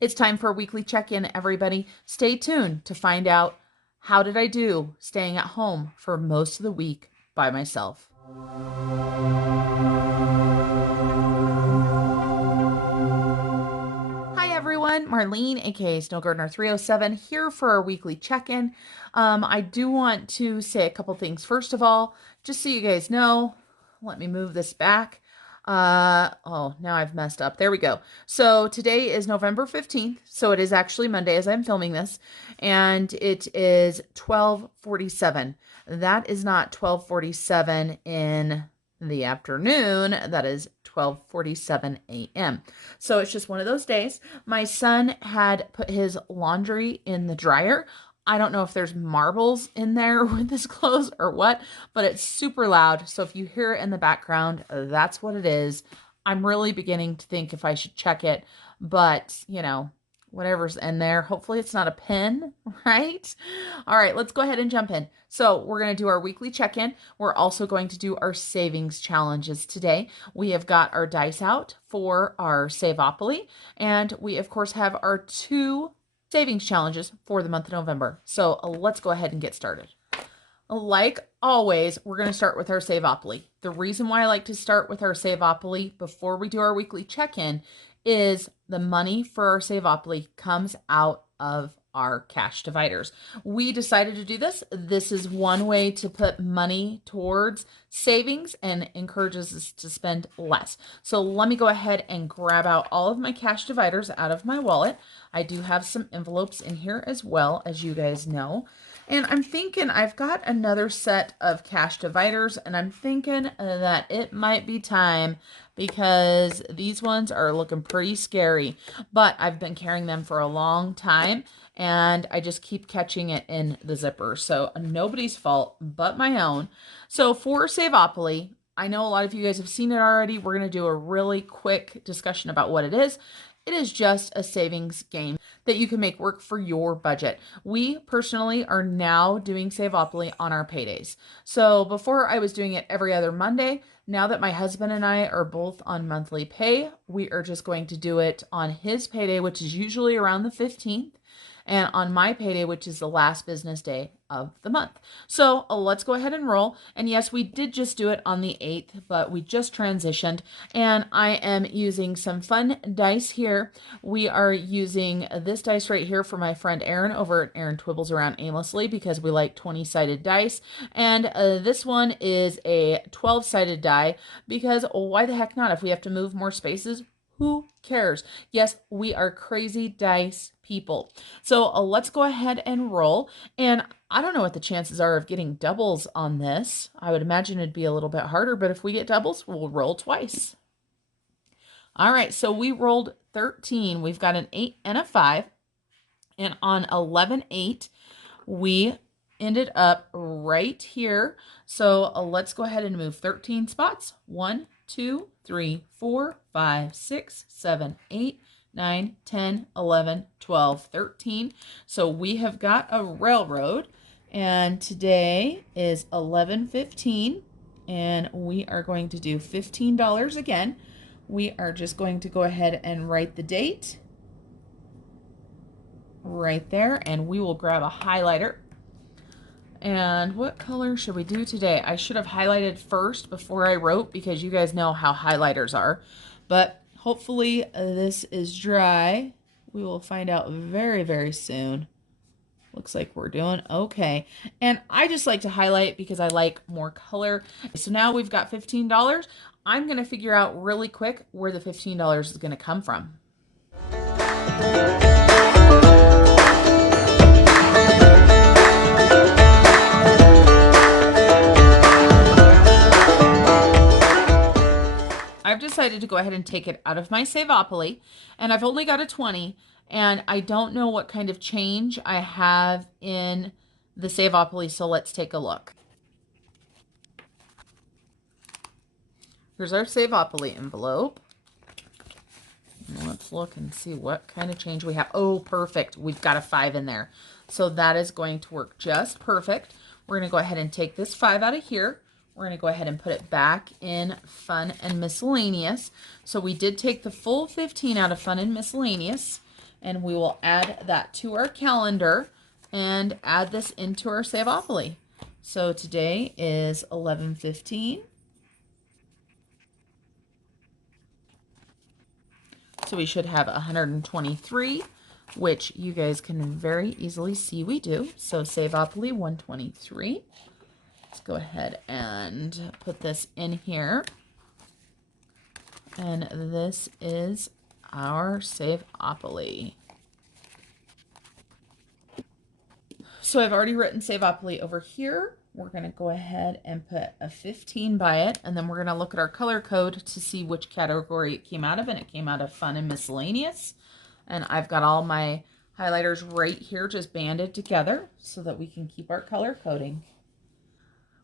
It's time for a weekly check-in, everybody. Stay tuned to find out how did I do staying at home for most of the week by myself. Hi everyone, Marlene, aka Snow Gardener 307, here for our weekly check-in. I do want to say a couple things. First of all, just so you guys know, let me move this back. Oh, now I've messed up. There we go. So today is November 15th. So it is actually Monday as I'm filming this, and it is 12:47. That is not 12:47 in the afternoon. That is 12:47 a.m. So it's just one of those days. My son had put his laundry in the dryer. I don't know if there's marbles in there with his clothes or what, but it's super loud. So if you hear it in the background, that's what it is. I'm really beginning to think if I should check it, but you know, whatever's in there, hopefully it's not a pin, right? All right, let's go ahead and jump in. So we're going to do our weekly check-in. We're also going to do our savings challenges today. We have got our dice out for our Saveopoli, and we of course have our 2 savings challenges for the month of November. So let's go ahead and get started. Like always, we're going to start with our Saveopoli. The reason why I like to start with our Saveopoli before we do our weekly check-in is the money for our Saveopoli comes out of our cash dividers. We decided to do this. This is one way to put money towards savings and encourages us to spend less. So let me go ahead and grab out all of my cash dividers out of my wallet. I do have some envelopes in here as well, as you guys know. And I'm thinking I've got another set of cash dividers, and I'm thinking that it might be time because these ones are looking pretty scary, but I've been carrying them for a long time and I just keep catching it in the zipper. So nobody's fault but my own. So for Saveopoli, I know a lot of you guys have seen it already. We're going to do a really quick discussion about what it is. It is just a savings game that you can make work for your budget. We personally are now doing Saveopoli on our paydays. So before I was doing it every other Monday. Now that my husband and I are both on monthly pay, we are just going to do it on his payday, which is usually around the 15th, and on my payday, which is the last business day of the month. So let's go ahead and roll. And yes, we did just do it on the 8th, but we just transitioned. And I am using some fun dice here. We are using this dice right here for my friend Erin over at Erin Twibbles around Aimlessly because we like 20-sided dice. And this one is a 12-sided die because why the heck not? If we have to move more spaces, who cares? Yes, we are crazy dice people. So let's go ahead and roll. And I don't know what the chances are of getting doubles on this. I would imagine it'd be a little bit harder, but if we get doubles, we'll roll twice. All right, so we rolled 13. We've got an 8 and a 5. And on 11-8, we ended up right here. So let's go ahead and move 13 spots. 1, 2, 3, 4, 5, 6, 7, 8, 9, 10, 11, 12, 13. So we have got a railroad, and today is 11:15, and we are going to do $15 again. We are just going to go ahead and write the date right there, and we will grab a highlighter. And what color should we do today? I should have highlighted first before I wrote because you guys know how highlighters are. But hopefully this is dry. We will find out very, very soon. Looks like we're doing okay. And I just like to highlight because I like more color. So now we've got $15. I'm going to figure out really quick where the $15 is going to come from. I've decided to go ahead and take it out of my Saveopoli, and I've only got a 20, and I don't know what kind of change I have in the Saveopoli, so let's take a look. Here's our Saveopoli envelope. Let's look and see what kind of change we have. Oh, perfect. We've got a 5 in there. So that is going to work just perfect. We're going to go ahead and take this 5 out of here. We're going to go ahead and put it back in Fun and Miscellaneous. So we did take the full 15 out of Fun and Miscellaneous. and we will add that to our calendar and add this into our Saveopoli. So today is 11/15. So we should have 123, which you guys can very easily see we do. So Saveopoli 123. Let's go ahead and put this in here. And this is our Saveopoli. So I've already written Saveopoli over here. We're going to go ahead and put a 15 by it, and then we're going to look at our color code to see which category it came out of, and it came out of fun and miscellaneous. And I've got all my highlighters right here just banded together so that we can keep our color coding.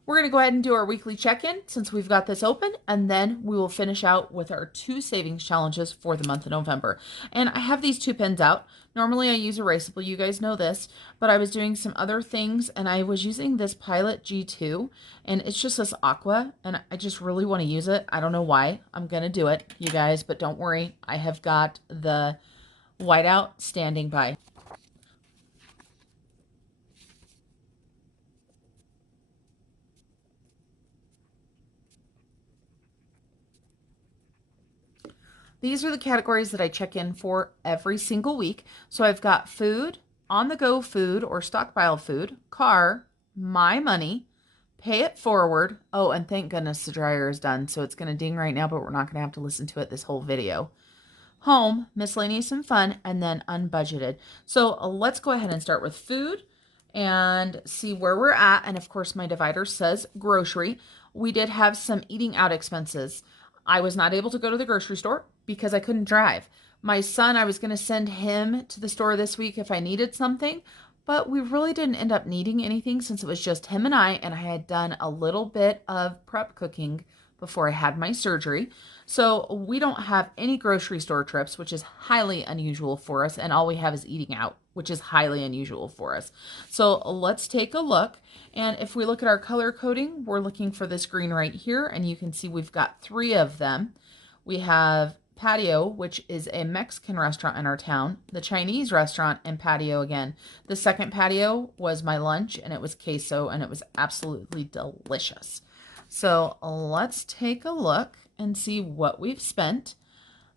We're going to go ahead and do our weekly check-in since we've got this open, and then we will finish out with our 2 savings challenges for the month of November. And I have these 2 pens out. Normally I use erasable, you guys know this, but I was doing some other things and I was using this Pilot G2, and it's just this aqua, and I just really want to use it. I don't know why. I'm going to do it, you guys, but don't worry. I have got the whiteout standing by. These are the categories that I check in for every single week. So I've got food, on-the-go food or stockpile food, car, my money, pay it forward. Oh, and thank goodness the dryer is done. So it's going to ding right now, but we're not going to have to listen to it this whole video. Home, miscellaneous and fun, and then unbudgeted. So let's go ahead and start with food and see where we're at. And of course, my divider says grocery. We did have some eating out expenses. I was not able to go to the grocery store because I couldn't drive. My son, I was going to send him to the store this week if I needed something, but we really didn't end up needing anything since it was just him and I had done a little bit of prep cooking before I had my surgery. So we don't have any grocery store trips, which is highly unusual for us, and all we have is eating out, which is highly unusual for us. So let's take a look. And if we look at our color coding, we're looking for this green right here, and you can see we've got 3 of them. We have Patio, which is a Mexican restaurant in our town, the Chinese restaurant, and Patio again. The second Patio was my lunch, and it was queso, and it was absolutely delicious. So let's take a look and see what we've spent.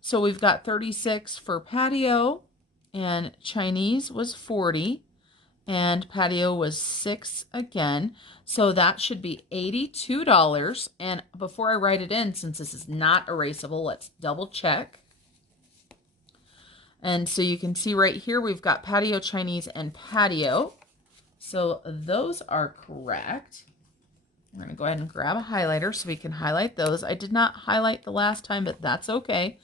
So we've got 36 for Patio, and Chinese was 40, and Patio was 6 again. So that should be $82. And before I write it in, since this is not erasable, let's double check. And so you can see right here, we've got Patio, Chinese, and Patio. So those are correct. We're going to go ahead and grab a highlighter so we can highlight those. I did not highlight the last time, but that's okay.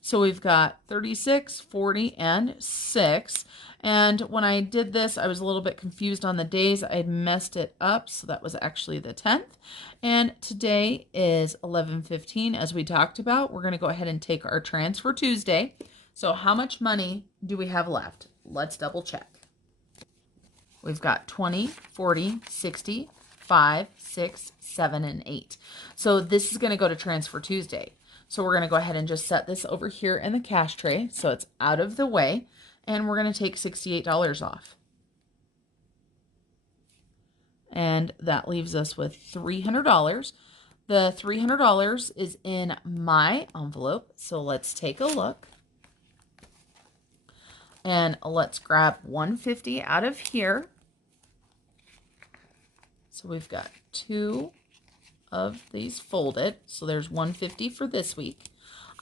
So we've got 36, 40, and 6. And when I did this, I was a little bit confused on the days. I had messed it up, so that was actually the 10th. And today is 11/15, as we talked about. We're going to go ahead and take our transfer Tuesday. So how much money do we have left? Let's double check. We've got 20, 40, 60, 5, 6, 7, and 8. So this is going to go to Transfer Tuesday. So we're going to go ahead and just set this over here in the cash tray so it's out of the way. And we're going to take $68 off. And that leaves us with $300. The $300 is in my envelope. So let's take a look. And let's grab $150 out of here. So we've got 2 of these folded. So there's $150 for this week.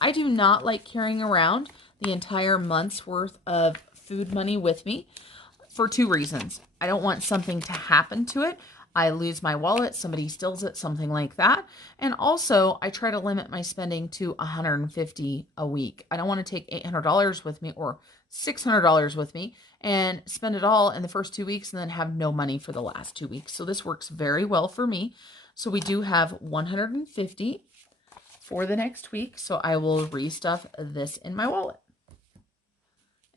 I do not like carrying around the entire month's worth of food money with me for 2 reasons. I don't want something to happen to it. I lose my wallet, somebody steals it, something like that. And also, I try to limit my spending to $150 a week. I don't want to take $800 with me or $600 with me and spend it all in the first 2 weeks and then have no money for the last 2 weeks. So this works very well for me. So we do have $150 for the next week. So I will restuff this in my wallet.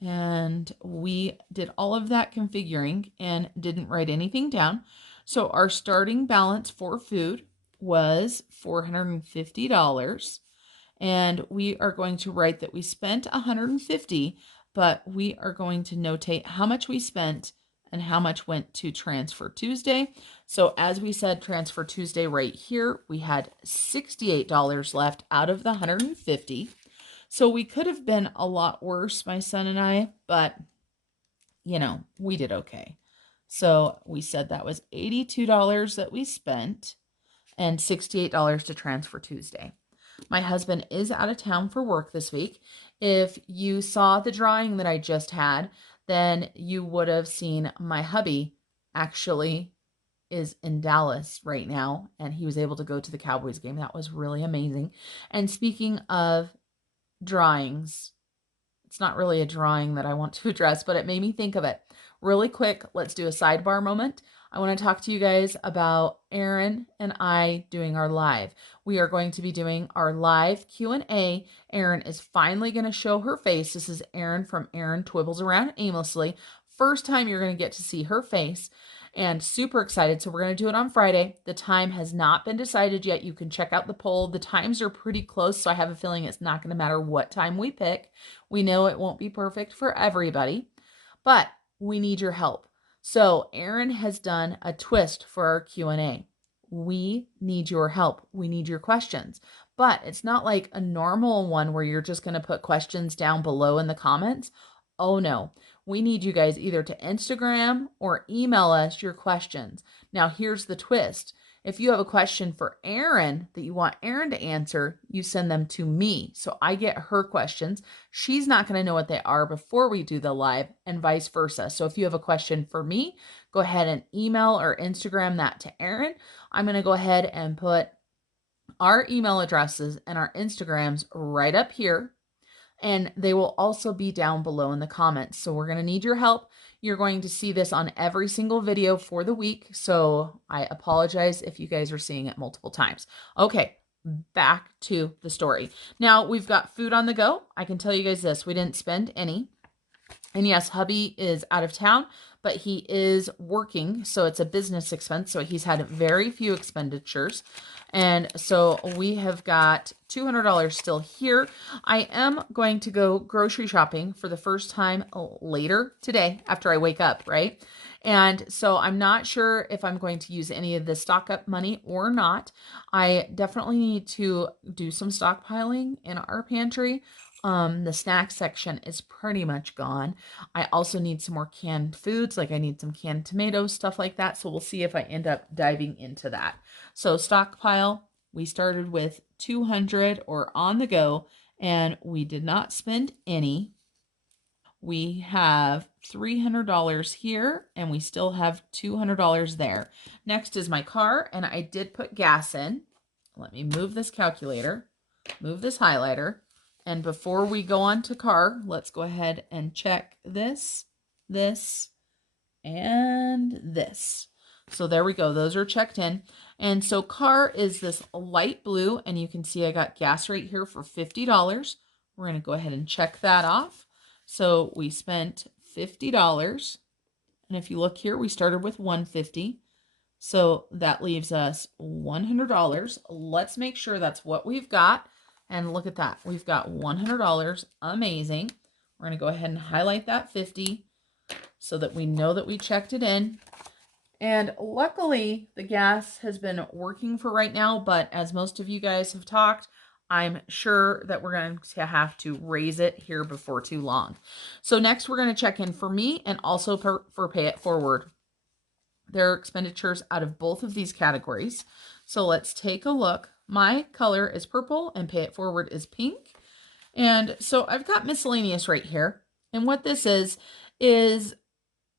And we did all of that configuring and didn't write anything down. So our starting balance for food was $450. And we are going to write that we spent $150, but we are going to notate how much we spent and how much went to Transfer Tuesday. So as we said, Transfer Tuesday right here, we had $68 left out of the 150. So we could have been a lot worse, my son and I, but you know, we did okay. So we said that was $82 that we spent and $68 to Transfer Tuesday. My husband is out of town for work this week. If you saw the drawing that I just had, then you would have seen my hubby actually is in Dallas right now, and he was able to go to the Cowboys game. That was really amazing. And speaking of drawings, it's not really a drawing that I want to address, but it made me think of it. Really quick, let's do a sidebar moment. I want to talk to you guys about Erin and I doing our live. We are going to be doing our live Q&A. Erin is finally going to show her face. This is Erin from Erin Twibbles Around Aimlessly. First time you're going to get to see her face, and super excited. So we're going to do it on Friday. The time has not been decided yet. You can check out the poll. The times are pretty close, so I have a feeling it's not going to matter what time we pick. We know it won't be perfect for everybody, but we need your help. So Erin has done a twist for our Q&A. We need your help. We need your questions. But it's not like a normal one where you're just going to put questions down below in the comments. Oh no, we need you guys either to Instagram or email us your questions. Now here's the twist. If you have a question for Erin that you want Erin to answer, you send them to me. So I get her questions. She's not going to know what they are before we do the live, and vice versa. So if you have a question for me, go ahead and email or Instagram that to Erin. I'm going to go ahead and put our email addresses and our Instagrams right up here, and they will also be down below in the comments. So we're going to need your help. You're going to see this on every single video for the week. So I apologize if you guys are seeing it multiple times. Okay, back to the story. Now we've got food on the go. I can tell you guys this, we didn't spend any. And yes, hubby is out of town, but he is working, so it's a business expense. So he's had very few expenditures. And so we have got $200 still here. I am going to go grocery shopping for the first time later today after I wake up, right? And so I'm not sure if I'm going to use any of the stock up money or not. I definitely need to do some stockpiling in our pantry. The snack section is pretty much gone. I also need some more canned foods, like I need some canned tomatoes, stuff like that. So we'll see if I end up diving into that. So stockpile, we started with 200 or on the go, and we did not spend any. We have $300 here, and we still have $200 there. Next is my car, and I did put gas in. Let me move this calculator, move this highlighter. And before we go on to car, let's go ahead and check this, and this. So there we go. Those are checked in. And so car is this light blue, and you can see I got gas right here for $50. We're going to go ahead and check that off. So we spent $50. And if you look here, we started with $150. So that leaves us $100. Let's make sure that's what we've got. And look at that. We've got $100. Amazing. We're going to go ahead and highlight that 50 so that we know that we checked it in. And luckily, the gas has been working for right now, but as most of you guys have talked, I'm sure that we're going to have to raise it here before too long. So next, we're going to check in for me and also for Pay It Forward. There are expenditures out of both of these categories. So let's take a look. My color is purple and Pay It Forward is pink. And so I've got miscellaneous right here. And what this is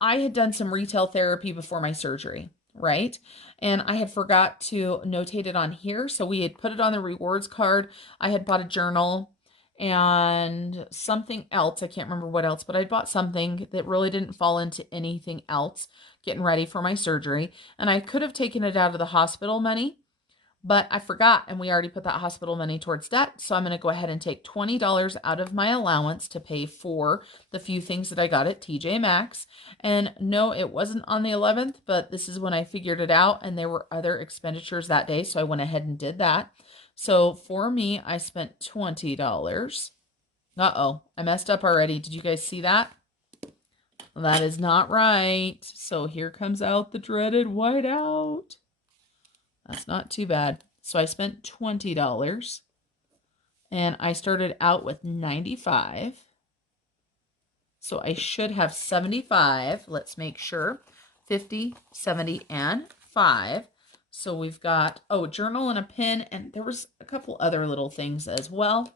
I had done some retail therapy before my surgery, right? And I had forgot to notate it on here. So we had put it on the rewards card. I had bought a journal and something else. I can't remember what else, but I bought something that really didn't fall into anything else getting ready for my surgery. And I could have taken it out of the hospital money, but I forgot, and we already put that hospital money towards debt. So I'm going to go ahead and take $20 out of my allowance to pay for the few things that I got at TJ Maxx. And no, it wasn't on the 11th, but this is when I figured it out, and there were other expenditures that day, so I went ahead and did that. So for me, I spent $20. Uh-oh, I messed up already. Did you guys see that? That is not right. So here comes out the dreaded whiteout. That's not too bad. So I spent $20 and I started out with 95. So I should have 75. Let's make sure. 50, 70, and 5. So we've got, oh, a journal and a pen, and there was a couple other little things as well.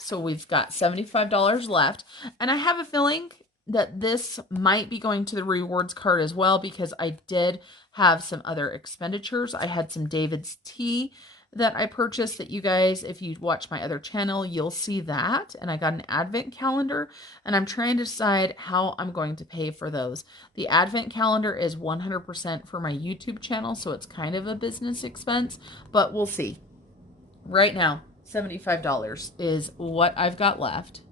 So we've got $75 left. And I have a feeling that this might be going to the rewards card as well, because I did have some other expenditures. I had some David's tea that I purchased that you guys, if you watch my other channel, you'll see that. And I got an advent calendar, and I'm trying to decide how I'm going to pay for those. The advent calendar is 100% for my YouTube channel, so it's kind of a business expense, but we'll see. Right now, $75 is what I've got left.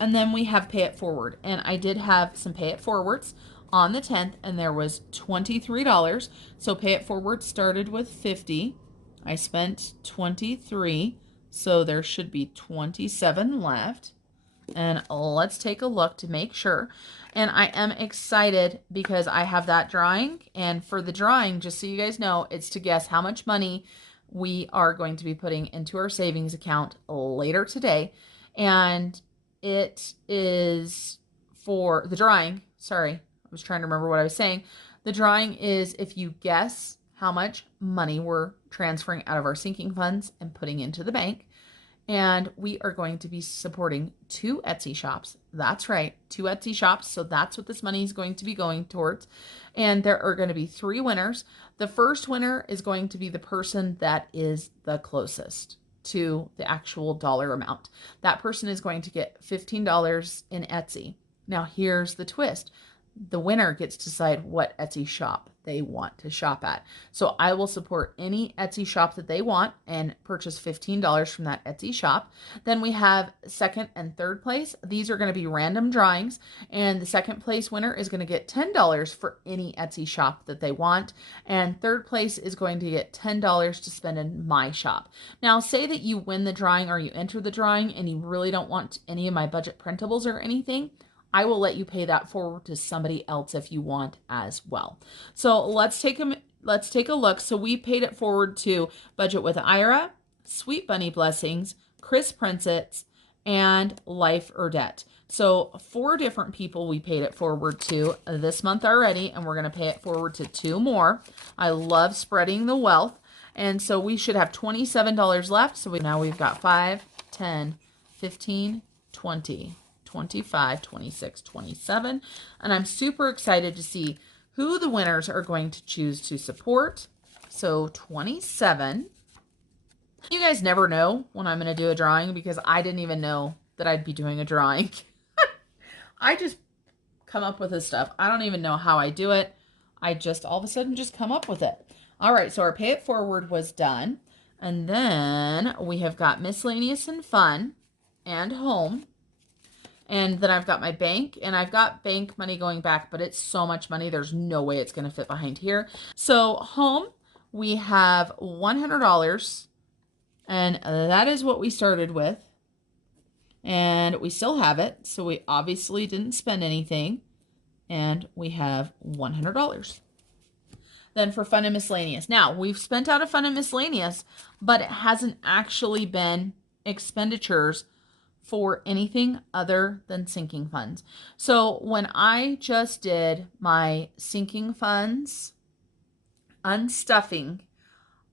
And then we have pay it forward. And I did have some pay it forwards on the 10th, and there was $23. So pay it forward started with 50. I spent 23, so there should be 27 left. And let's take a look to make sure. And I am excited because I have that drawing. And for the drawing, just so you guys know, it's to guess how much money we are going to be putting into our savings account later today. And it is for the drawing. Sorry, I was trying to remember what I was saying. The drawing is if you guess how much money we're transferring out of our sinking funds and putting into the bank. And we are going to be supporting 2 Etsy shops. That's right, 2 Etsy shops. So that's what this money is going to be going towards. And there are going to be 3 winners. The first winner is going to be the person that is the closest to the actual dollar amount. That person is going to get $15 in Etsy. Now here's the twist. The winner gets to decide what Etsy shop they want to shop at. So I will support any Etsy shop that they want and purchase $15 from that Etsy shop. Then we have second and third place. These are going to be random drawings, and the second place winner is going to get $10 for any Etsy shop that they want, and third place is going to get $10 to spend in my shop. Now, say that you win the drawing or you enter the drawing and you really don't want any of my budget printables or anything, I will let you pay that forward to somebody else if you want as well. So let's take a look. So we paid it forward to Budget with Ira, Sweet Bunny Blessings, Kris Princess, and Life or Debt. So 4 different people we paid it forward to this month already, and we're going to pay it forward to 2 more. I love spreading the wealth. And so we should have $27 left. So now we've got 5, 10, 15, 20. 25, 26, 27. And I'm super excited to see who the winners are going to choose to support. So 27. You guys never know when I'm going to do a drawing, because I didn't even know that I'd be doing a drawing. I just come up with this stuff. I don't even know how I do it. I just all of a sudden just come up with it. All right, so our pay it forward was done. And then we have got miscellaneous and fun and home. And then I've got my bank, and I've got bank money going back, but it's so much money, there's no way it's going to fit behind here. So home, we have $100, and that is what we started with. And we still have it, so we obviously didn't spend anything. And we have $100. Then for fun and miscellaneous. Now, we've spent out of fun and miscellaneous, but it hasn't actually been expenditures for anything other than sinking funds. So when I just did my sinking funds unstuffing,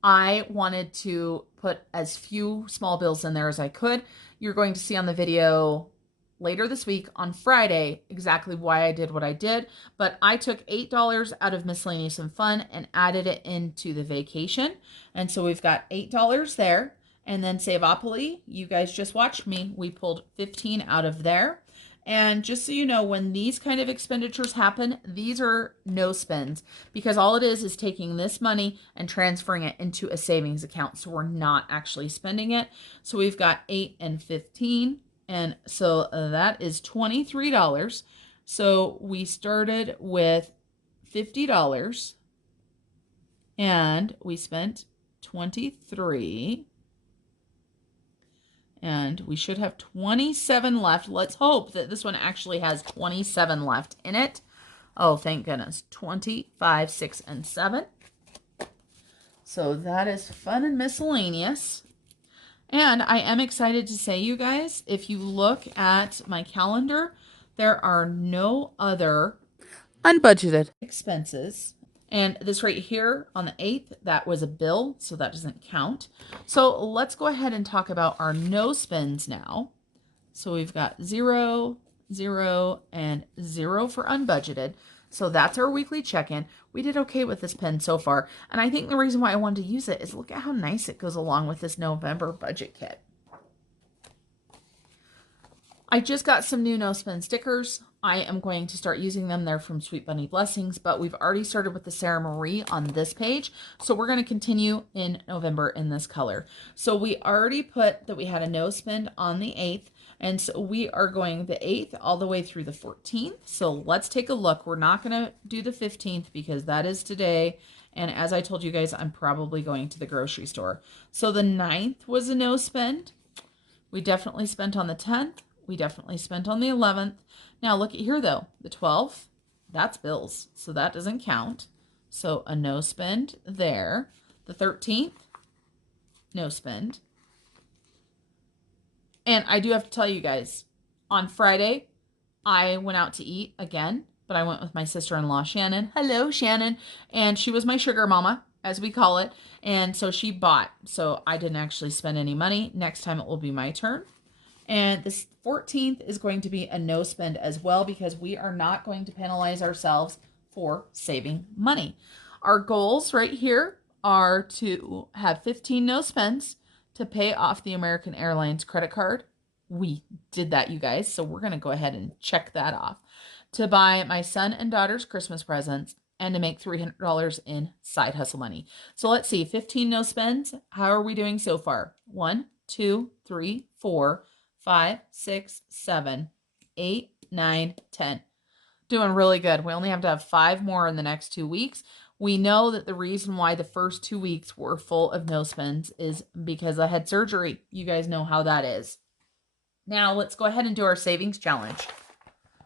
I wanted to put as few small bills in there as I could. You're going to see on the video later this week on Friday exactly why I did what I did, but I took $8 out of miscellaneous and fun and added it into the vacation. And so we've got $8 there. And then Saveopoli, you guys just watched me. We pulled 15 out of there. And just so you know, when these kind of expenditures happen, these are no spends, because all it is taking this money and transferring it into a savings account. So we're not actually spending it. So we've got 8 and 15. And so that is $23. So we started with $50 and we spent 23. And we should have 27 left. Let's hope that this one actually has 27 left in it. Oh, thank goodness. 25, 6, and 7. So that is fun and miscellaneous. And I am excited to say, you guys, if you look at my calendar, there are no other unbudgeted expenses. And this right here on the 8th, that was a bill, so that doesn't count. So let's go ahead and talk about our no spends now. So we've got 0, 0, and 0 for unbudgeted. So that's our weekly check-in. We did okay with this pen so far. And I think the reason why I wanted to use it is look at how nice it goes along with this November budget kit. I just got some new no spend stickers. I am going to start using them. They're from Sweet Bunny Blessings, but we've already started with the Sarah Marie on this page. So we're going to continue in November in this color. So we already put that we had a no spend on the 8th. And so we are going the 8th all the way through the 14th. So let's take a look. We're not going to do the 15th because that is today. And as I told you guys, I'm probably going to the grocery store. So the 9th was a no spend. We definitely spent on the 10th. We definitely spent on the 11th. Now look at here though, the 12th, that's bills. So that doesn't count. So a no spend there. The 13th, no spend. And I do have to tell you guys, on Friday, I went out to eat again, but I went with my sister-in-law, Shannon. Hello, Shannon. And she was my sugar mama, as we call it. And so she bought. So I didn't actually spend any money. Next time it will be my turn. And this 14th is going to be a no spend as well because we are not going to penalize ourselves for saving money. Our goals right here are to have 15 no spends to pay off the American Airlines credit card. We did that, you guys, so we're going to go ahead and check that off. To buy my son and daughter's Christmas presents and to make $300 in side hustle money. So let's see, 15 no spends. How are we doing so far? 1, 2, 3, 4, 5, 6, 7, 8, 9, 10. Doing really good. We only have to have 5 more in the next 2 weeks. We know that the reason why the first 2 weeks were full of no spends is because I had surgery. You guys know how that is. Now let's go ahead and do our savings challenge,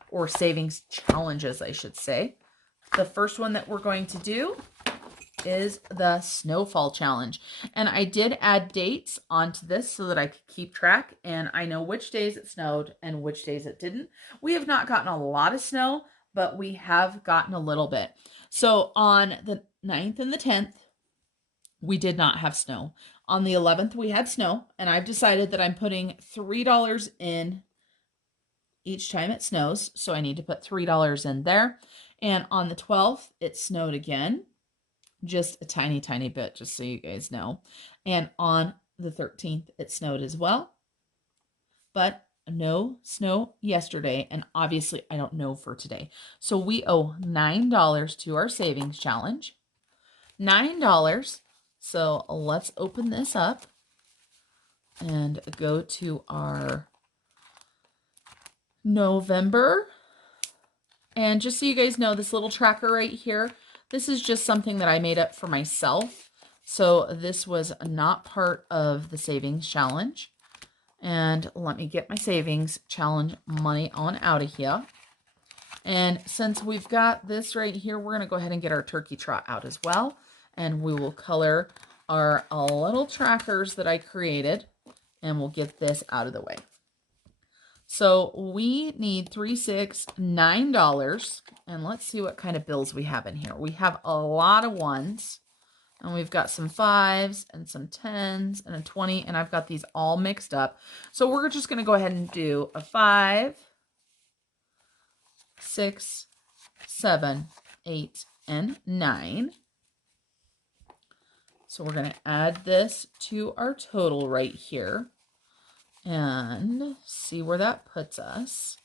or savings challenges, I should say. The first one that we're going to do is the snowfall challenge. And I did add dates onto this so that I could keep track and I know which days it snowed and which days it didn't. We have not gotten a lot of snow, but we have gotten a little bit. So on the 9th and the 10th, we did not have snow. On the 11th, we had snow, and I've decided that I'm putting $3 in each time it snows. So I need to put $3 in there. And on the 12th, it snowed again. Just a tiny, tiny bit, just so you guys know. And on the 13th, it snowed as well. But no snow yesterday, and obviously I don't know for today. So we owe $9 to our savings challenge. $9. So let's open this up and go to our November. And just so you guys know, this little tracker right here, this is just something that I made up for myself. So this was not part of the savings challenge. And let me get my savings challenge money on out of here. And since we've got this right here, we're going to go ahead and get our turkey trot out as well. And we will color our little trackers that I created. And we'll get this out of the way. So we need $3, $6, $9. And let's see what kind of bills we have in here. We have a lot of ones. And we've got some 5s and some 10s and a 20. And I've got these all mixed up. So we're just going to go ahead and do a 5, 6, 7, 8, and 9. So we're going to add this to our total right here. And see where that puts us.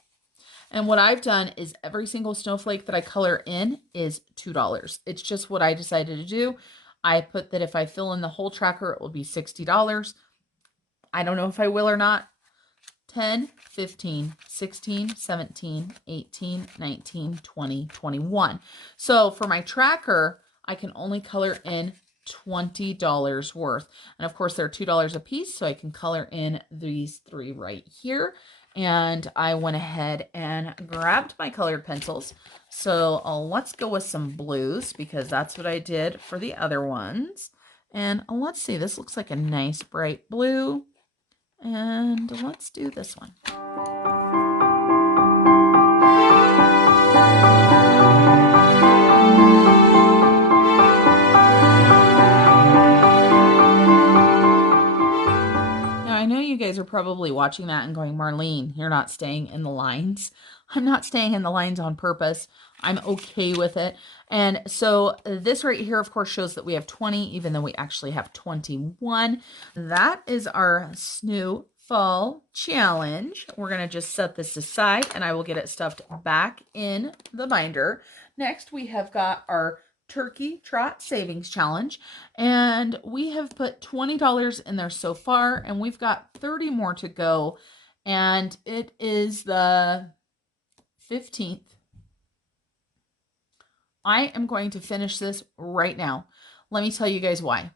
And what I've done is every single snowflake that I color in is $2. It's just what I decided to do. I put that if I fill in the whole tracker, it will be $60. I don't know if I will or not. 10, 15, 16, 17, 18, 19, 20, 21. So for my tracker, I can only color in $20 worth. And of course, they're $2 a piece, so I can color in these 3 right here. And I went ahead and grabbed my colored pencils. So let's go with some blues because that's what I did for the other ones. And let's see, this looks like a nice bright blue. And let's do this one. I know you guys are probably watching that and going, Marlene, you're not staying in the lines. I'm not staying in the lines on purpose. I'm okay with it. And so this right here, of course, shows that we have 20, even though we actually have 21. That is our Snowfall challenge. We're going to just set this aside and I will get it stuffed back in the binder. Next, we have got our Turkey Trot Savings Challenge, and we have put $20 in there so far, and we've got 30 more to go, and it is the 15th. I am going to finish this right now. Let me tell you guys why.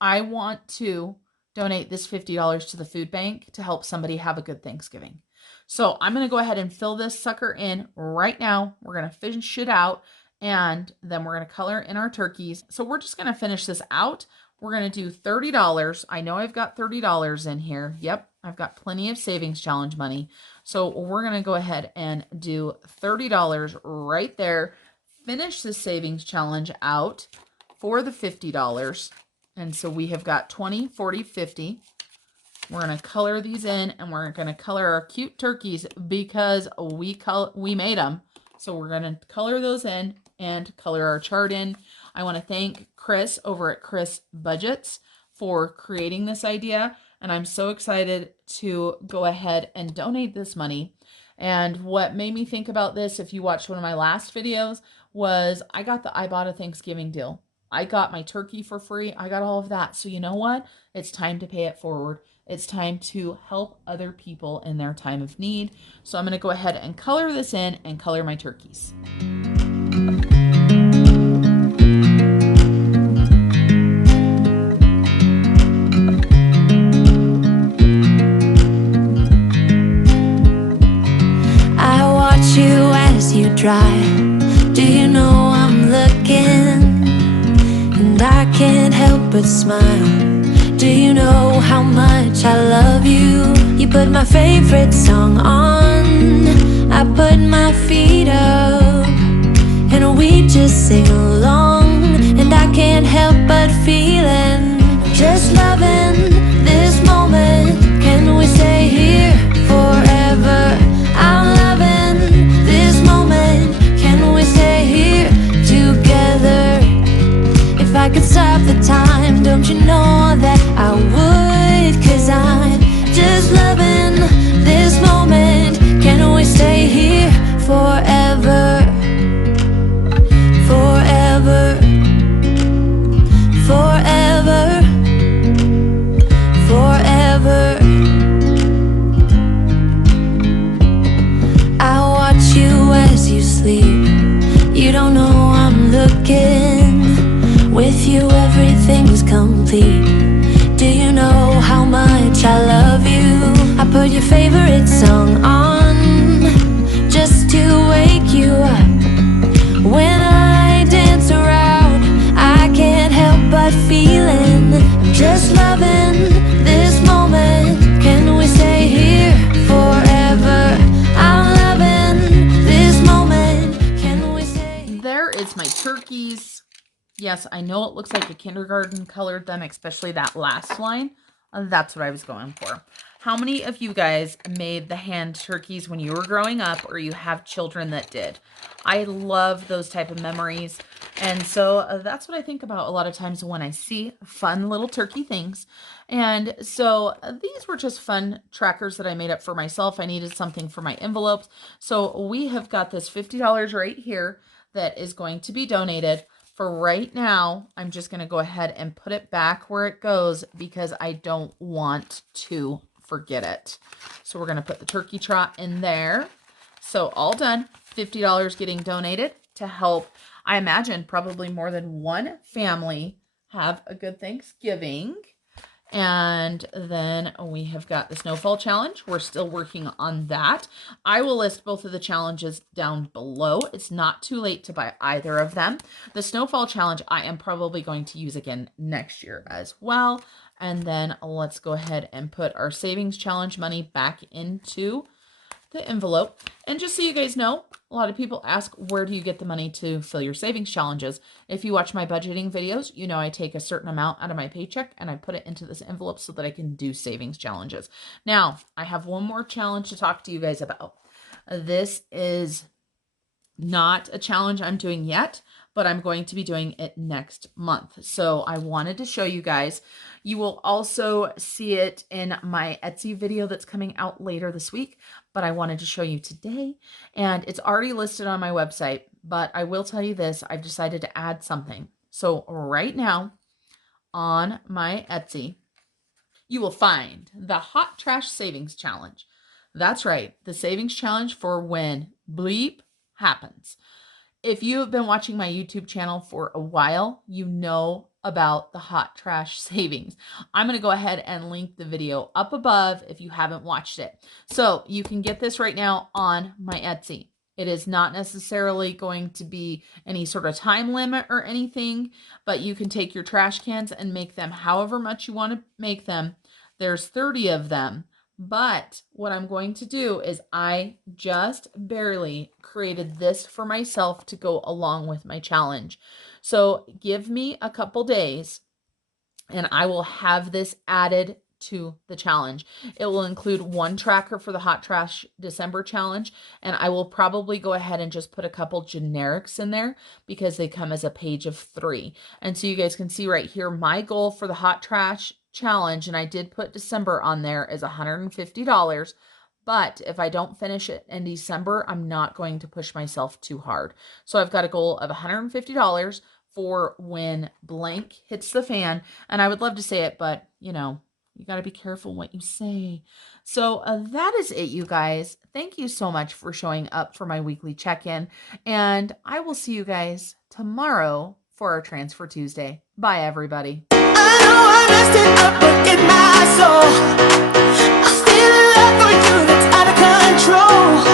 I want to donate this $50 to the food bank to help somebody have a good Thanksgiving. So I'm going to go ahead and fill this sucker in right now. We're going to finish it out. And then we're going to color in our turkeys. So we're just going to finish this out. We're going to do $30. I know I've got $30 in here. Yep, I've got plenty of savings challenge money. So we're going to go ahead and do $30 right there. Finish the savings challenge out for the $50. And so we have got 20, 40, 50. We're going to color these in and we're going to color our cute turkeys because we made them. So we're going to color those in and color our chart in. I want to thank Kris over at Kris Budgets for creating this idea. And I'm so excited to go ahead and donate this money. And what made me think about this, if you watched one of my last videos, was I bought a Thanksgiving deal. I got my turkey for free. I got all of that. So you know what? It's time to pay it forward. It's time to help other people in their time of need. So I'm going to go ahead and color this in and color my turkeys. I watch you as you drive. Do you know I'm looking? And I can't help but smile. Do you know how much I love you? You put my favorite song on. I put my feet up and we just sing along. And I can't help but feeling, just loving this moment. Can we stay here forever? I'm loving this moment. Can we stay here together? If I could stop the time, don't you know that I would? 'Cause I'm just loving this moment. Can we stay here forever? Forever. Forever. Forever. I watch you as you sleep. You don't know I'm looking. With you everything's complete. Do you know how much I love you? I put your favorite song on just to wake you up. When I dance around, I can't help but feeling, I'm just loving this moment. Can we stay here forever? I'm loving this moment. Can we stay? There is my turkeys. Yes, I know it looks like a kindergarten colored them, especially that last line. That's what I was going for. How many of you guys made the hand turkeys when you were growing up, or you have children that did? I love those type of memories. And so that's what I think about a lot of times when I see fun little turkey things. And so these were just fun trackers that I made up for myself. I needed something for my envelopes. So we have got this $50 right here that is going to be donated. For right now, I'm just going to go ahead and put it back where it goes because I don't want to forget it. So we're going to put the turkey trot in there. So all done, $50 getting donated to help, I imagine, probably more than one family have a good Thanksgiving. And then we have got the Snowfall Challenge. We're still working on that. I will list both of the challenges down below. It's not too late to buy either of them. The Snowfall Challenge I am probably going to use again next year as well. And then let's go ahead and put our Savings Challenge money back into the envelope. And just so you guys know, a lot of people ask, where do you get the money to fill your savings challenges? If you watch my budgeting videos, you know I take a certain amount out of my paycheck and I put it into this envelope so that I can do savings challenges. Now, I have one more challenge to talk to you guys about. This is not a challenge I'm doing yet, but I'm going to be doing it next month. So I wanted to show you guys. You will also see it in my Etsy video that's coming out later this week, but I wanted to show you today, and it's already listed on my website, but I will tell you this, I've decided to add something. So right now on my Etsy, you will find the Hot Trash Savings Challenge. That's right, the savings challenge for when bleep happens. If you have been watching my YouTube channel for a while, you know about the hot trash savings. I'm going to go ahead and link the video up above if you haven't watched it. So you can get this right now on my Etsy. It is not necessarily going to be any sort of time limit or anything, but you can take your trash cans and make them however much you want to make them. There's 30 of them. But what I'm going to do is I just barely created this for myself to go along with my challenge. So give me a couple days and I will have this added to the challenge. It will include one tracker for the Hot Trash December challenge, and I will probably go ahead and just put a couple generics in there because they come as a page of 3. And so you guys can see right here, my goal for the Hot Trash challenge, and I did put December on there, is $150. But if I don't finish it in December, I'm not going to push myself too hard. So I've got a goal of $150 for when blank hits the fan. And I would love to say it, but you know, you got to be careful what you say. So that is it, you guys. Thank you so much for showing up for my weekly check-in. And I will see you guys tomorrow for our Transfer Tuesday. Bye, everybody. I know I messed it up, but in my soul, I still love for you that's out of control.